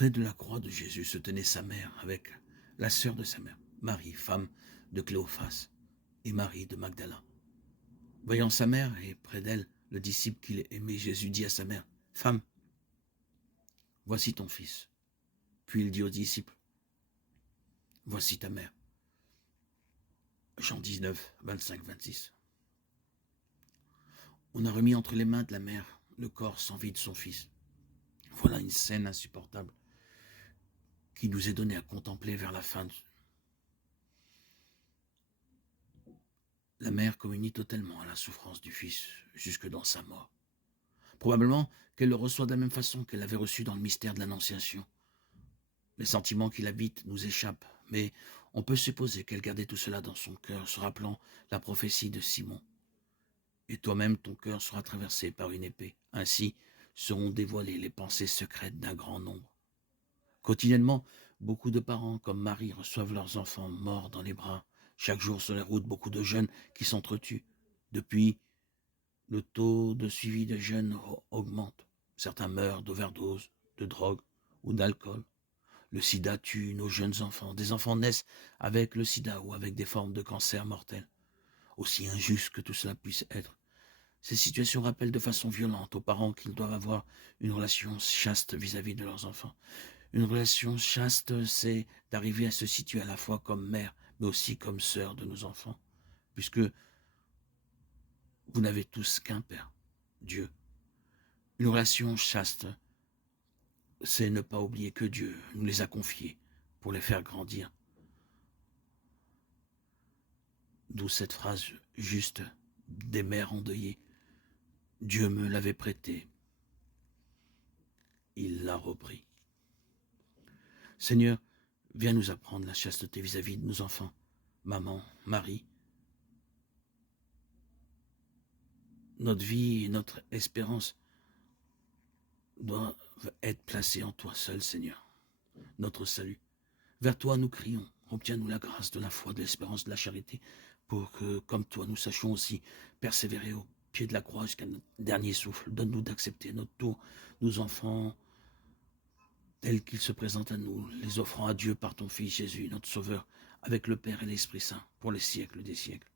Près de la croix de Jésus se tenait sa mère avec la sœur de sa mère, Marie, femme de Cléophas, et Marie de Magdala. Voyant sa mère et près d'elle le disciple qu'il aimait, Jésus dit à sa mère, « Femme, voici ton fils. » Puis il dit aux disciples, « Voici ta mère. » Jean 19, 25, 26. On a remis entre les mains de la mère le corps sans vie de son fils. Voilà une scène insupportable qui nous est donnée à contempler vers la fin. La mère communie totalement à la souffrance du fils jusque dans sa mort. Probablement qu'elle le reçoit de la même façon qu'elle l'avait reçu dans le mystère de l'Annonciation. Les sentiments qui l'habitent nous échappent, mais on peut supposer qu'elle gardait tout cela dans son cœur, se rappelant la prophétie de Simon. Et toi-même, ton cœur sera traversé par une épée. Ainsi seront dévoilées les pensées secrètes d'un grand nombre. Quotidiennement, beaucoup de parents comme Marie reçoivent leurs enfants morts dans les bras. Chaque jour sur les routes, beaucoup de jeunes qui s'entretuent. Depuis, le taux de suivi des jeunes augmente. Certains meurent d'overdose, de drogue ou d'alcool. Le sida tue nos jeunes enfants. Des enfants naissent avec le sida ou avec des formes de cancer mortels. Aussi injuste que tout cela puisse être, ces situations rappellent de façon violente aux parents qu'ils doivent avoir une relation chaste vis-à-vis de leurs enfants. Une relation chaste, c'est d'arriver à se situer à la fois comme mère, mais aussi comme sœur de nos enfants, puisque vous n'avez tous qu'un Père, Dieu. Une relation chaste, c'est ne pas oublier que Dieu nous les a confiés pour les faire grandir. D'où cette phrase juste des mères endeuillées. Dieu me l'avait prêté, il l'a repris. Seigneur, viens nous apprendre la chasteté vis-à-vis de nos enfants. Maman, Marie, notre vie et notre espérance doivent être placées en toi seul, Seigneur. Notre salut. Vers toi nous crions. Obtiens-nous la grâce de la foi, de l'espérance, de la charité, pour que, comme toi, nous sachions aussi persévérer au pied de la croix jusqu'à notre dernier souffle. Donne-nous d'accepter notre tour, nos enfants, tels qu'ils se présentent à nous, les offrant à Dieu par ton Fils Jésus, notre Sauveur, avec le Père et l'Esprit Saint, pour les siècles des siècles.